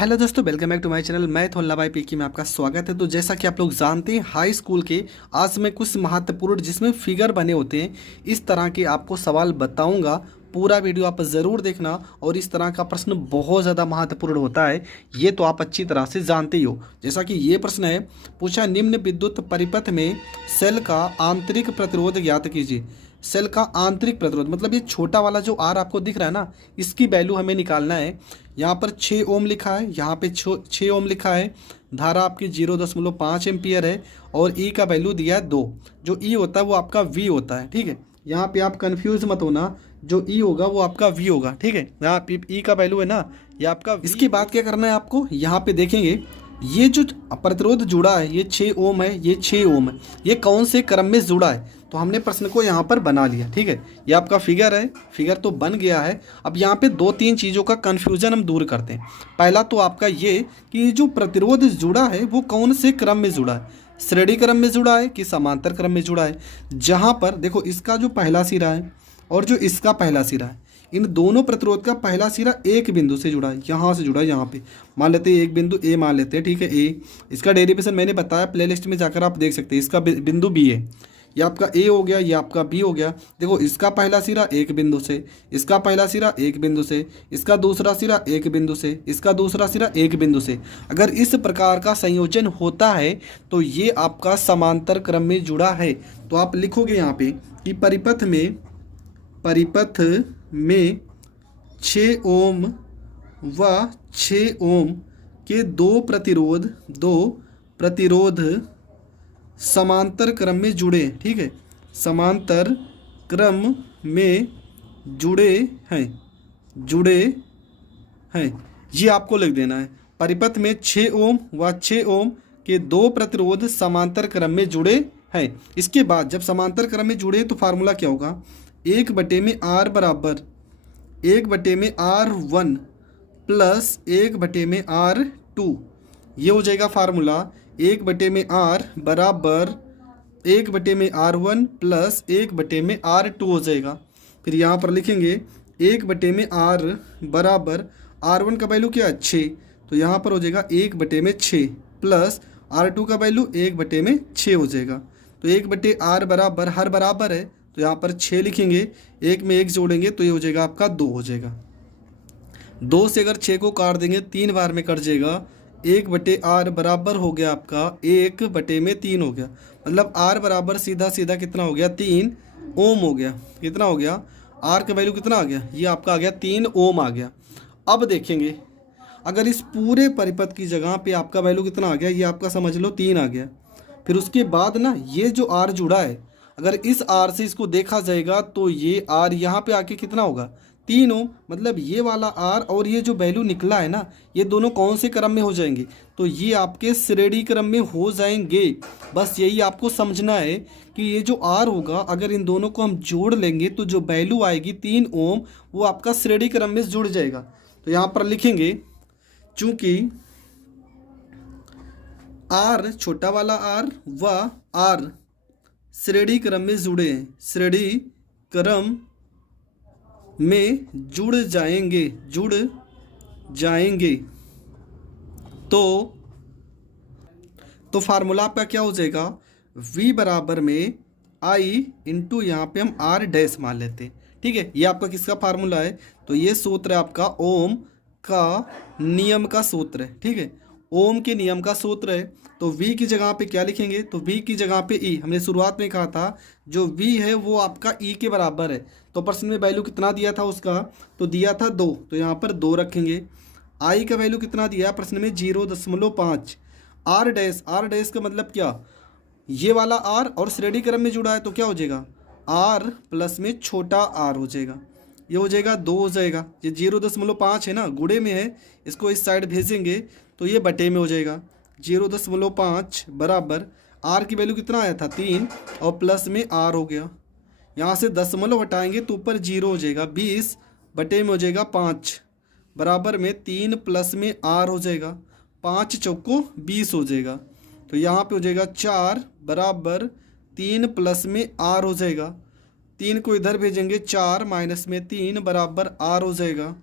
Hello दोस्तों, welcome back to my channel. मैं थोल्ला भाई पीकी में आपका स्वागत है। तो जैसा कि आप लोग जानते हैं, हाई स्कूल के आज मैं कुछ महत्वपूर्ण जिसमें फिगर बने होते हैं, इस तरह के आपको सवाल बताऊंगा। पूरा वीडियो आप ज़रूर देखना। और इस तरह का प्रश्न बहुत ज़्यादा महत्वपूर्ण होता है, ये तो आप अच्छी तरह से जानते ही हो। जैसा कि ये प्रश्न है, पूछा निम्न विद्युत परिपथ में सेल का आंतरिक प्रतिरोध ज्ञात कीजिए। सेल का आंतरिक प्रतिरोध मतलब ये छोटा वाला जो आर आपको दिख रहा है ना, इसकी वैल्यू हमें निकालना है। यहाँ पर 6 ओम लिखा है, यहाँ पे 6 ओम लिखा है। धारा आपकी 0.5 एम्पियर है और ई का वैल्यू दिया है 2। जो ई होता है वो आपका वी होता है, ठीक है। यहाँ पे आप कंफ्यूज मत होना, जो ई होगा वो आपका वी होगा, ठीक है। यहाँ पे ई का वैल्यू है ना, ये आपका V। इसके बाद क्या करना है आपको, यहाँ पे देखेंगे ये जो प्रतिरोध जुड़ा है, ये 6 ओम है, ये 6 ओम है, ये कौन से क्रम में जुड़ा है। तो हमने प्रश्न को यहाँ पर बना लिया, ठीक है। ये आपका फिगर है, फिगर तो बन गया है। अब यहाँ पे 2-3 चीज़ों का कन्फ्यूजन हम दूर करते हैं। पहला तो आपका ये कि ये जो प्रतिरोध जुड़ा है वो कौन से क्रम में जुड़ा है, श्रेणी क्रम में जुड़ा है कि समांतर क्रम में जुड़ा है। जहाँ पर देखो इसका जो पहला सिरा है और जो इसका पहला सिरा है, इन दोनों प्रतिरोध का पहला सिरा एक बिंदु से जुड़ा है, यहाँ से जुड़ा है। यहाँ पे मान लेते हैं एक बिंदु ए मान लेते हैं, ठीक है। ए इसका डेरिवेशन मैंने बताया, प्लेलिस्ट में जाकर आप देख सकते हैं। इसका बिंदु बी है, ये आपका ए हो गया, ये आपका बी हो गया। देखो इसका पहला सिरा एक बिंदु से, इसका पहला सिरा एक बिंदु से, इसका दूसरा सिरा एक बिंदु से, इसका दूसरा सिरा एक बिंदु से। अगर इस प्रकार का संयोजन होता है तो ये आपका समांतर क्रम में जुड़ा है। तो आप लिखोगे यहाँ पे कि परिपथ में 6 ओम व 6 ओम के दो प्रतिरोध समांतर क्रम में जुड़े, ठीक है। समांतर क्रम में जुड़े हैं, ये आपको लिख देना है। परिपथ में 6 ओम व 6 ओम के दो प्रतिरोध समांतर क्रम में जुड़े हैं। इसके बाद जब समांतर क्रम में जुड़े तो फार्मूला क्या होगा, 1/r बराबर 1/r1 प्लस 1/r2। ये हो जाएगा फार्मूला। 1/r बराबर 1/r1 प्लस 1/r2 हो जाएगा। फिर यहाँ पर लिखेंगे 1/r बराबर r1 का वैल्यू क्या है 6, तो यहाँ पर हो जाएगा 1/6 प्लस r2 का वैल्यू 1/6 हो जाएगा। तो 1/r बराबर हर बराबर है तो यहाँ पर 6 लिखेंगे, एक में एक जोड़ेंगे तो ये हो जाएगा आपका 2 हो जाएगा। 2 से अगर 6 को काट देंगे 3 बार में कट जाएगा। 1/r बराबर हो गया आपका 1/3 हो गया। मतलब r बराबर सीधा सीधा कितना हो गया 3 ओम हो गया। कितना हो गया, r का वैल्यू कितना आ गया, ये आपका आ गया 3 ओम आ गया। अब देखेंगे अगर इस पूरे परिपथ की जगह पे आपका वैल्यू कितना आ गया, ये आपका समझ लो 3 आ गया। फिर उसके बाद ना ये जो r जुड़ा है, अगर इस r से इसको देखा जाएगा तो ये r यहाँ पे आके कितना होगा 3 ओम। मतलब ये वाला r और ये जो वैल्यू निकला है ना, ये दोनों कौन से क्रम में हो जाएंगे, तो ये आपके श्रेणी क्रम में हो जाएंगे। बस यही आपको समझना है कि ये जो r होगा अगर इन दोनों को हम जोड़ लेंगे तो जो वैल्यू आएगी 3 ओम वो आपका श्रेणी क्रम में जुड़ जाएगा। तो यहाँ पर लिखेंगे चूंकि r छोटा वाला r व r श्रेणी क्रम में जुड़े हैं, श्रेणी क्रम में जुड़ जाएंगे तो फार्मूला आपका क्या हो जाएगा, v बराबर में i इंटू यहाँ पे हम r डैश मान लेते हैं, ठीक है। ये आपका किसका फार्मूला है, तो ये सूत्र है आपका ओम का नियम का सूत्र है, ठीक है। ओम के नियम का सूत्र है। तो v की जगह पे क्या लिखेंगे, तो v की जगह पे e, हमने शुरुआत में कहा था जो v है वो आपका e के बराबर है। तो प्रश्न में वैल्यू कितना दिया था उसका, तो दिया था 2, तो यहाँ पर 2 रखेंगे। i का वैल्यू कितना दिया प्रश्न में 0.5। r डैश का मतलब क्या, ये वाला r और श्रेणी क्रम में जुड़ा है तो क्या हो जाएगा r प्लस में छोटा r हो जाएगा, ये हो जाएगा 2 हो जाएगा। ये 0.5 है ना, गुणे में है, इसको इस साइड भेजेंगे तो ये बटे में हो जाएगा। 0.5 बराबर r की वैल्यू कितना आया था 3 और प्लस में r हो गया। यहाँ से दशमलव हटाएंगे तो ऊपर 0 हो जाएगा। 20 बटे में हो जाएगा 5 बराबर में 3 प्लस में r हो जाएगा। 5 चौको 20 हो जाएगा। तो यहाँ पे हो जाएगा 4 बराबर 3 प्लस में r हो जाएगा। 3 को इधर भेजेंगे, 4 माइनस में 3 बराबर r हो जाएगा।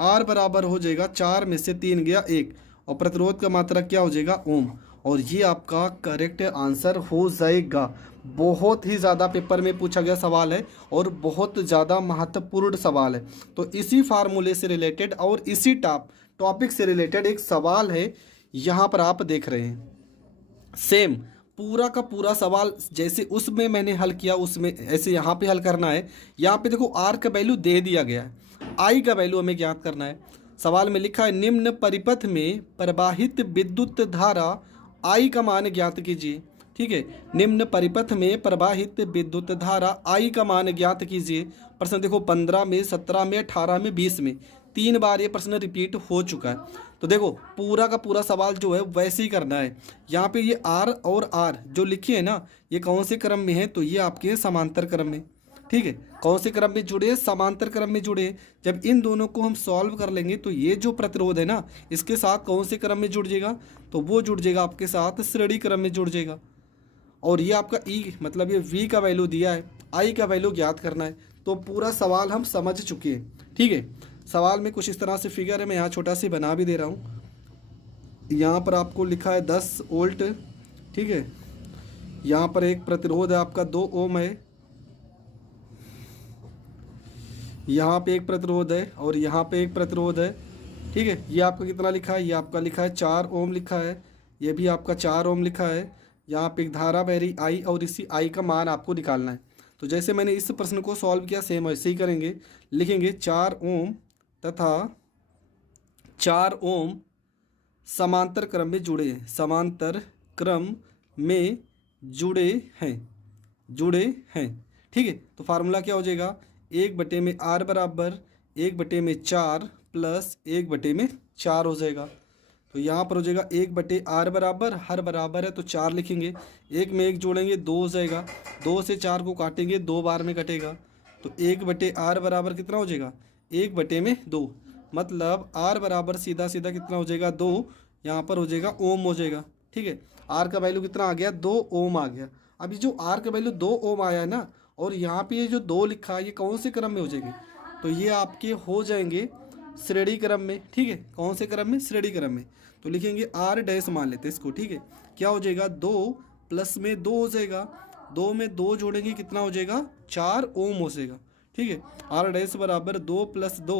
आर बराबर हो जाएगा 4 में से 3 गया 1, और प्रतिरोध का मात्रक क्या हो जाएगा ओम, और ये आपका करेक्ट आंसर हो जाएगा। बहुत ही ज़्यादा पेपर में पूछा गया सवाल है और बहुत ज़्यादा महत्वपूर्ण सवाल है। तो इसी फार्मूले से रिलेटेड और इसी टॉपिक से रिलेटेड एक सवाल है, यहाँ पर आप देख रहे हैं। सेम पूरा का पूरा सवाल जैसे उसमें मैंने हल किया उसमें ऐसे यहाँ पे हल करना है। यहाँ पे देखो आर का वैल्यू दे दिया गया है, आई का वैल्यू हमें ज्ञात करना है। सवाल में लिखा है निम्न परिपथ में प्रवाहित विद्युत धारा आई का मान ज्ञात कीजिए। ठीक है, निम्न परिपथ में प्रवाहित विद्युत धारा आई का मान ज्ञात कीजिए। प्रश्न देखो 15 में, 17 में, 18 में, 20 में 3 बार ये प्रश्न रिपीट हो चुका है। तो देखो पूरा का पूरा सवाल जो है वैसे ही करना है। यहाँ पे ये आर और आर जो लिखे हैं ना, ये कौन से क्रम में है, तो ये आपके समांतर क्रम में। ठीक है, कौन से क्रम में जुड़े, समांतर क्रम में जुड़े। जब इन दोनों को हम सॉल्व कर लेंगे तो ये जो प्रतिरोध है ना, इसके साथ कौन से क्रम में जुड़ जाएगा, तो वो जुड़ जाएगा आपके साथ श्रेणी क्रम में जुड़ जाएगा। और ये आपका ई मतलब ये वी का वैल्यू दिया है, आई का वैल्यू ज्ञात करना है। तो पूरा सवाल हम समझ चुके हैं। ठीक है, सवाल में कुछ इस तरह से फिगर है, मैं यहाँ छोटा सी बना भी दे रहा हूँ। यहाँ पर आपको लिखा है 10 वोल्ट। ठीक है, यहाँ पर एक प्रतिरोध है आपका 2 ओम है, यहाँ पे एक प्रतिरोध है और यहाँ पे एक प्रतिरोध है। ठीक है, ये आपका कितना लिखा है, ये आपका लिखा है 4 ओम लिखा है, ये भी आपका 4 ओम लिखा है। यहाँ पे एक धारा बह रही आई और इसी आई का मान आपको निकालना है। तो जैसे मैंने इस प्रश्न को सॉल्व किया सेम वैसे ही करेंगे। लिखेंगे 4 ओम तथा 4 ओम समांतर क्रम में जुड़े हैं, समांतर क्रम में जुड़े हैं। ठीक है, तो फार्मूला क्या हो जाएगा, 1 में आर बराबर 1 4 प्लस 1/4 हो जाएगा। तो यहाँ पर हो जाएगा 1/r बराबर, हर बराबर है तो 4 लिखेंगे, 1 में 1 जोड़ेंगे 2 हो जाएगा, 2 से 4 को काटेंगे 2 बार में कटेगा। तो 1/r बराबर कितना हो जाएगा, 1/2, मतलब r बराबर सीधा सीधा कितना हो जाएगा 2, यहाँ पर हो जाएगा ओम हो जाएगा। ठीक है, r का वैल्यू कितना आ गया, 2 ओम आ गया। अभी जो r का वैल्यू 2 ओम आया है ना, और यहाँ पे ये जो 2 लिखा है ये कौन से क्रम में हो जाएंगे, तो ये आपके हो जाएंगे श्रेणी क्रम में। ठीक है, कौन से क्रम में, श्रेणी क्रम में। तो लिखेंगे आर डैश मान लेते हैं इसको। ठीक है, क्या हो जाएगा 2 प्लस में 2 हो जाएगा, 2 में 2 जोड़ेंगे कितना हो जाएगा 4 ओम हो जाएगा। ठीक है, आर डैश बराबर 2 + 2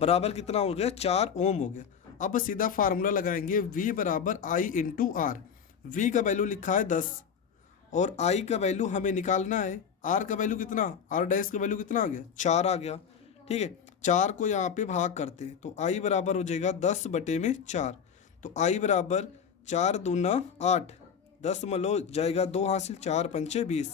बराबर कितना हो गया 4 ओम हो गया। अब सीधा फार्मूला लगाएंगे V बराबर I × R। V का वैल्यू लिखा है 10 और I का वैल्यू हमें निकालना है। R का वैल्यू कितना, R डैश का वैल्यू कितना आ गया 4 आ गया। ठीक है, 4 को यहाँ पे भाग करते हैं तो I बराबर हो जाएगा 10/4। तो I बराबर 4 दूना 8, 10 मलो जाएगा 2 हासिल, 4 पंचे 20,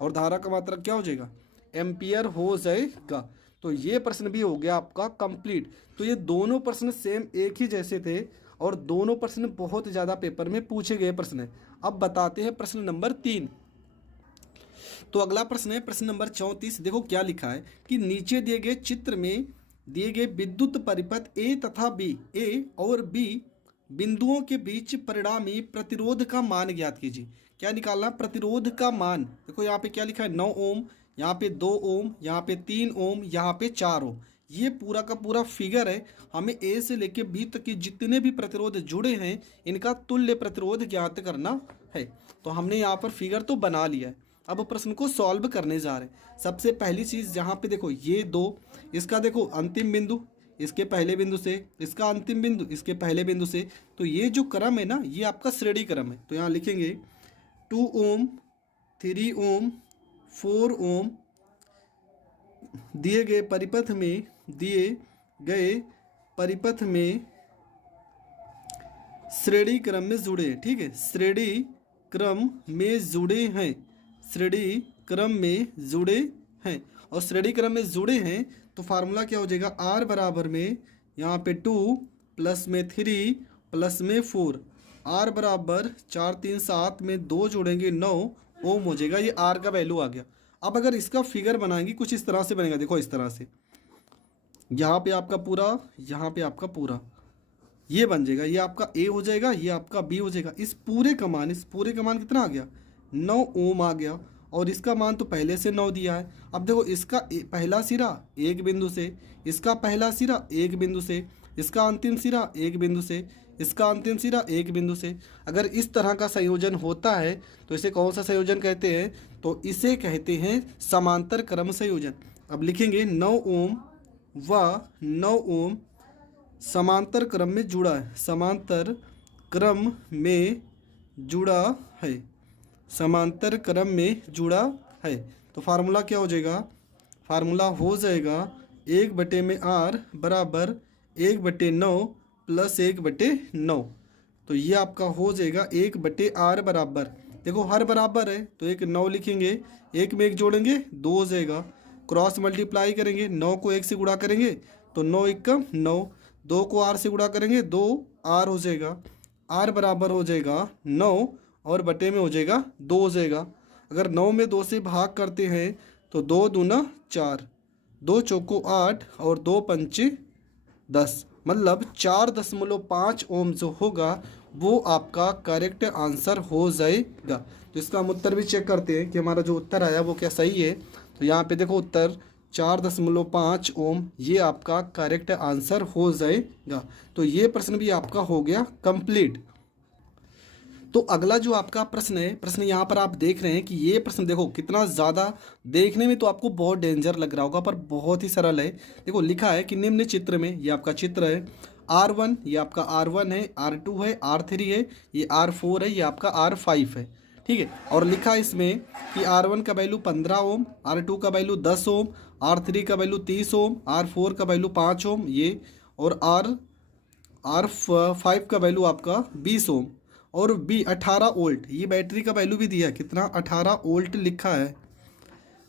और धारा का मात्रक क्या हो जाएगा एम्पियर हो जाएगा। तो ये प्रश्न भी हो गया आपका कंप्लीट। तो ये दोनों प्रश्न सेम एक ही जैसे थे और दोनों प्रश्न बहुत ज़्यादा पेपर में पूछे गए प्रश्न है। अब बताते हैं प्रश्न नंबर 3। तो अगला प्रश्न है प्रश्न नंबर 34। देखो क्या लिखा है कि नीचे दिए गए चित्र में दिए गए विद्युत परिपथ ए तथा बी, ए और बी बिंदुओं के बीच परिणामी प्रतिरोध का मान ज्ञात कीजिए। क्या निकालना, प्रतिरोध का मान। देखो यहाँ पे क्या लिखा है 9 ओम, यहाँ पे 2 ओम, यहाँ पे 3 ओम, यहाँ पे 4 ओम। ये पूरा का पूरा फिगर है। हमें ए से लेके बी तक के जितने भी प्रतिरोध जुड़े हैं इनका तुल्य प्रतिरोध ज्ञात करना है। तो हमने यहाँ पर फिगर तो बना लिया है। अब प्रश्न को सॉल्व करने जा रहे हैं। सबसे पहली चीज़ यहाँ पे देखो ये 2, इसका देखो अंतिम बिंदु इसके पहले बिंदु से, इसका अंतिम बिंदु इसके पहले बिंदु से। तो ये जो क्रम है ना ये आपका श्रेणी क्रम है। तो यहाँ लिखेंगे 2 ओम, 3 ओम, 4 ओम दिए गए परिपथ में श्रेणी क्रम में जुड़े हैं। ठीक है, श्रेणी क्रम में जुड़े हैं, श्रेणी क्रम में जुड़े हैं। और श्रेणी क्रम में जुड़े हैं तो फार्मूला क्या हो जाएगा, R बराबर में यहाँ पे 2 प्लस में 3 प्लस में 4, R बराबर 4 3 7 में 2 जोड़ेंगे 9 ओम हो जाएगा। ये R का वैल्यू आ गया। अब अगर इसका फिगर बनाएंगे कुछ इस तरह से बनेगा। देखो इस तरह से, यहाँ पे आपका पूरा, यहाँ पे आपका पूरा, ये बन जाएगा। ये आपका A हो जाएगा, ये आपका B हो जाएगा। इस पूरे का मान कितना आ गया 9 ओम आ गया। और इसका मान तो पहले से 9 दिया है। अब देखो इसका पहला सिरा एक बिंदु से, इसका पहला सिरा एक बिंदु से, इसका अंतिम सिरा एक बिंदु से, इसका अंतिम सिरा एक बिंदु से। अगर इस तरह का संयोजन होता है तो इसे कौन सा संयोजन कहते हैं? तो इसे कहते हैं समांतर क्रम संयोजन। अब लिखेंगे 9 ओम व 9 ओम समांतर क्रम में जुड़ा है, समांतर क्रम में जुड़ा है, समांतर क्रम में जुड़ा है। तो फार्मूला क्या हो जाएगा? फार्मूला हो जाएगा 1/r बराबर 1/9 प्लस 1/9। तो ये आपका हो जाएगा 1/r बराबर, देखो हर बराबर है तो एक 9 लिखेंगे, एक में एक जोड़ेंगे 2 हो जाएगा, क्रॉस मल्टीप्लाई करेंगे, 9 को 1 से गुणा करेंगे तो 9 एकम 9, 2 को r से गुणा करेंगे 2r हो जाएगा, r बराबर हो जाएगा 9 और बटे में हो जाएगा 2 हो जाएगा। अगर 9 में 2 से भाग करते हैं तो 2 दूना 4, 2 चौको 8 और 2 पंचे 10, मतलब 4.5 ओम जो होगा वो आपका करेक्ट आंसर हो जाएगा। तो इसका हम उत्तर भी चेक करते हैं कि हमारा जो उत्तर आया वो क्या सही है। तो यहाँ पे देखो उत्तर 4.5 ओम ये आपका करेक्ट आंसर हो जाएगा। तो ये प्रश्न भी आपका हो गया कंप्लीट। तो अगला जो आपका प्रश्न है, प्रश्न यहाँ पर आप देख रहे हैं कि ये प्रश्न देखो कितना ज़्यादा देखने में तो आपको बहुत डेंजर लग रहा होगा पर बहुत ही सरल है। देखो लिखा है कि निम्न चित्र में, ये आपका चित्र है, R1 ये आपका R1 है, R2 है, R3 है, ये R4 है, ये आपका R5 है, ठीक है। और लिखा है इसमें कि R1 का वैल्यू 15 ओम, R2 का वैल्यू 10 ओम, R3 का वैल्यू 30 ओम, R4 का वैल्यू 5 ओम ये, और R5 का वैल्यू आपका 20 ओम, और 18 वोल्ट ये बैटरी का वैल्यू भी दिया है, कितना 18 वोल्ट लिखा है।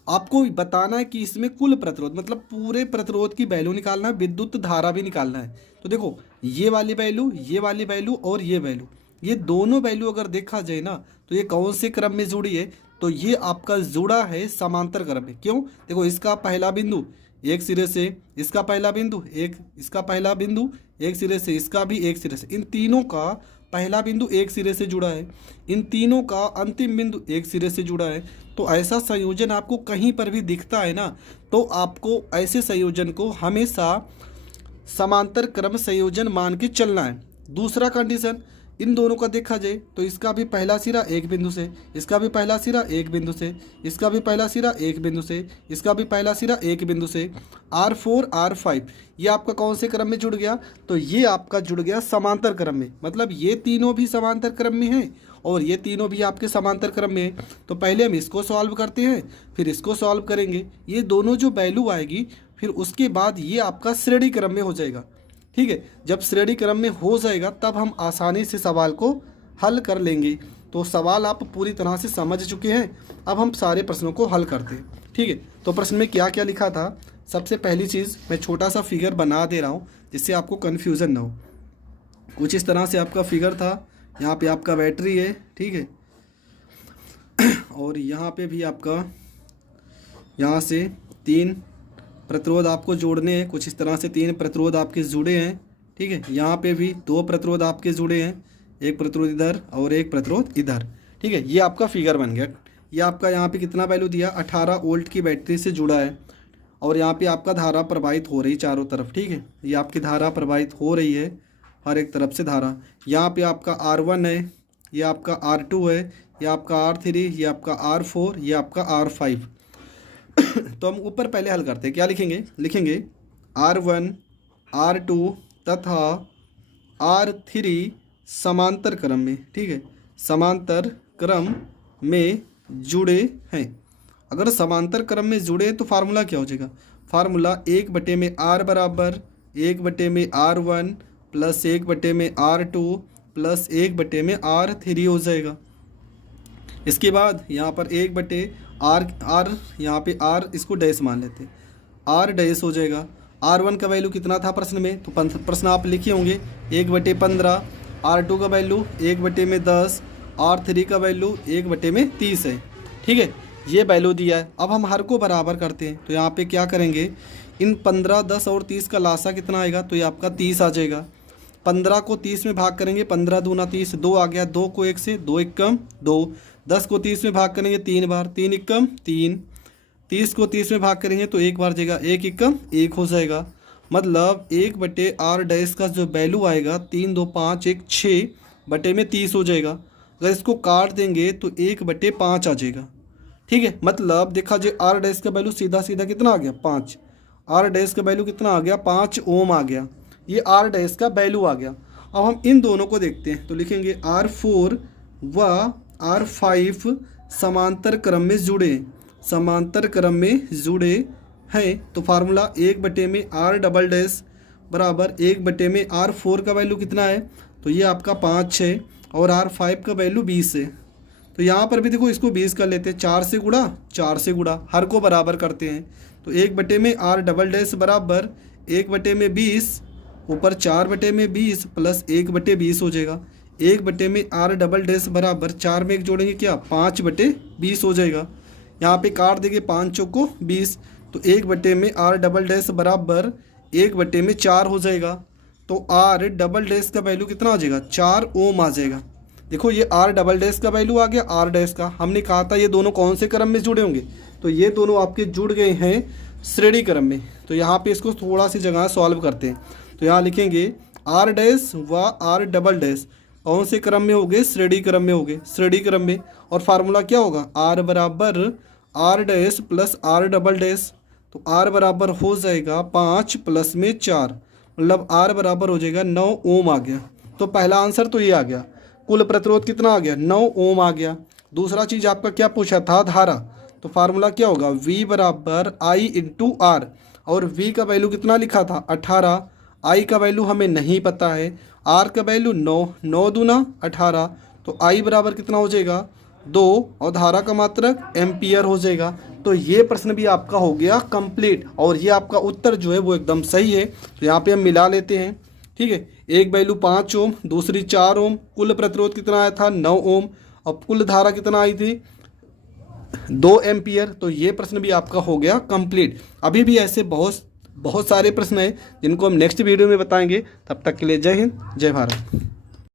आपको बताना है कि इसमें कुल प्रतिरोध मतलब पूरे प्रतिरोध की वैल्यू निकालना है, विद्युत धारा भी निकालना है। तो देखो ये वाली वैल्यू, ये वाली वैल्यू और ये वैल्यू, ये दोनों वैल्यू अगर देखा जाए ना तो ये कौन से क्रम में जुड़ी है? तो ये आपका जुड़ा है समांतर क्रम में। क्यों? देखो इसका पहला बिंदु एक सिरे से, इसका पहला बिंदु एक, इसका पहला बिंदु एक सिरे से, इसका भी एक सिरे से, इन तीनों का पहला बिंदु एक सिरे से जुड़ा है, इन तीनों का अंतिम बिंदु एक सिरे से जुड़ा है। तो ऐसा संयोजन आपको कहीं पर भी दिखता है ना तो आपको ऐसे संयोजन को हमेशा समांतर क्रम संयोजन मान के चलना है। दूसरा कंडीशन, इन दोनों का देखा जाए तो इसका भी पहला सिरा एक बिंदु से, इसका भी पहला सिरा एक बिंदु से, इसका भी पहला सिरा एक बिंदु से, इसका भी पहला सिरा एक बिंदु से, R4 R5 ये आपका कौन से क्रम में जुड़ गया? तो ये आपका जुड़ गया समांतर क्रम में, मतलब ये तीनों भी समांतर क्रम में हैं और ये तीनों भी आपके समांतर क्रम में है। तो पहले हम इसको सॉल्व करते हैं, फिर इसको सॉल्व करेंगे, ये दोनों जो वैल्यू आएगी फिर उसके बाद ये आपका श्रेणी क्रम में हो जाएगा, ठीक है। जब श्रेणी क्रम में हो जाएगा तब हम आसानी से सवाल को हल कर लेंगे। तो सवाल आप पूरी तरह से समझ चुके हैं, अब हम सारे प्रश्नों को हल करते हैं, ठीक है। तो प्रश्न में क्या क्या लिखा था? सबसे पहली चीज़ मैं छोटा सा फिगर बना दे रहा हूँ जिससे आपको कन्फ्यूज़न ना हो। कुछ इस तरह से आपका फिगर था, यहाँ पे आपका बैटरी है, ठीक है, और यहाँ पे भी आपका यहाँ से 3 प्रतिरोध आपको जोड़ने हैं, कुछ इस तरह से 3 प्रतिरोध आपके जुड़े हैं, ठीक है। यहाँ पे भी 2 प्रतिरोध आपके जुड़े हैं, एक प्रतिरोध इधर और एक प्रतिरोध इधर, ठीक है। ये आपका फिगर बन गया। ये आपका यहाँ पे कितना वैल्यू दिया? 18 वोल्ट की बैटरी से जुड़ा है और यहाँ पे आपका धारा प्रवाहित हो रही चारों तरफ, ठीक है। ये आपकी धारा प्रवाहित हो रही है हर एक तरफ से धारा। यहाँ पे आपका R1 है, ये आपका R2 है, ये आपका R3, ये आपका R4, ये आपका R5। तो हम ऊपर पहले हल करते हैं, क्या लिखेंगे? लिखेंगे R1 R2 तथा R3 समांतर क्रम में, ठीक है, समांतर क्रम में जुड़े हैं। अगर समांतर क्रम में जुड़े तो फार्मूला क्या हो जाएगा? फार्मूला 1/r बराबर 1/r1 plus 1/r2 plus 1/r3 हो जाएगा। इसके बाद यहाँ पर 1/r यहाँ पे r इसको डैश मान लेते हैं, r डैश हो जाएगा। R1 का वैल्यू कितना था प्रश्न में? तो प्रश्न आप लिखे होंगे 1/15, R2 का वैल्यू 1/10, R3 का वैल्यू 1/30 है, ठीक है। ये वैल्यू दिया है। अब हम हर को बराबर करते हैं तो यहाँ पे क्या करेंगे? इन 15, 10 और 30 का लासा कितना आएगा? तो ये आपका 30 आ जाएगा। 15 को 30 में भाग करेंगे, 15 दूना 30, 2 आ गया, 2 को 1 से, 2 एकम 2, 10 को 30 में भाग करेंगे 3 बार, 3 एकम 3, 30 को 30 में भाग करेंगे तो 1 बार जाएगा, 1 एकम 1 हो जाएगा। मतलब 1/r' का जो वैल्यू आएगा 3 2 5 1 6 बटे में 30 हो जाएगा। अगर इसको काट देंगे तो 1/5 आ जाएगा। ठीक है, मतलब देखा जाए r' का वैल्यू सीधा सीधा कितना आ गया 5, r' का वैल्यू कितना आ गया 5 ओम आ गया, ये r' का वैल्यू आ गया। अब हम इन दोनों को देखते हैं तो लिखेंगे R4 व R5 समांतर क्रम में जुड़े, समांतर क्रम में जुड़े हैं। तो फार्मूला 1 में R" बराबर 1 में R4 का वैल्यू कितना है, तो ये आपका 5 है और R5 का वैल्यू 20 है। तो यहाँ पर भी देखो इसको 20 कर लेते हैं, 4 से गुणा 4 से गुणा, हर को बराबर करते हैं। तो 1 में R" बराबर 1 में 20 ऊपर 4 में 20 प्लस 1/20 हो जाएगा। 1 में R" बराबर 4 में 1 जोड़ेंगे क्या 5/20 हो जाएगा। यहाँ पे काट देंगे 5 चौको 20, तो 1 में R" बराबर 1 में 4 हो जाएगा। तो R" का वैल्यू कितना आ जाएगा 4 ओम आ जाएगा। देखो ये R" का वैल्यू आ गया R' का। हमने कहा था ये दोनों कौन से क्रम में जुड़े होंगे, तो ये दोनों आपके जुड़ गए हैं श्रेणी क्रम में। तो यहाँ पे इसको थोड़ा सी जगह सॉल्व करते हैं। तो यहाँ लिखेंगे R' व R" कौन से क्रम में हो गए, श्रेणी क्रम में हो गए, श्रेणी क्रम में। और फार्मूला क्या होगा R बराबर R' प्लस R"। तो R बराबर हो जाएगा 5 प्लस में 4, मतलब R बराबर हो जाएगा 9 ओम आ गया। तो पहला आंसर तो ये आ गया। कुल प्रतिरोध कितना आ गया 9 ओम आ गया। दूसरा चीज़ आपका क्या पूछा था धारा, तो फार्मूला क्या होगा V बराबर I इंटू R, और V का वैल्यू कितना लिखा था 18, I का वैल्यू हमें नहीं पता है, R का वैल्यू 9, 9 दूना 18, तो I बराबर कितना हो जाएगा 2 और धारा का मात्रक एम्पियर हो जाएगा। तो ये प्रश्न भी आपका हो गया कंप्लीट और ये आपका उत्तर जो है वो एकदम सही है। तो यहाँ पे हम मिला लेते हैं। ठीक है, एक वैल्यू 5 ओम, दूसरी 4 ओम, कुल प्रतिरोध कितना आया था 9 ओम और कुल धारा कितना आई थी 2 एम्पियर। तो ये प्रश्न भी आपका हो गया कंप्लीट। अभी भी ऐसे बहुत सारे प्रश्न हैं जिनको हम नेक्स्ट वीडियो में बताएंगे। तब तक के लिए जय हिंद, जय भारत।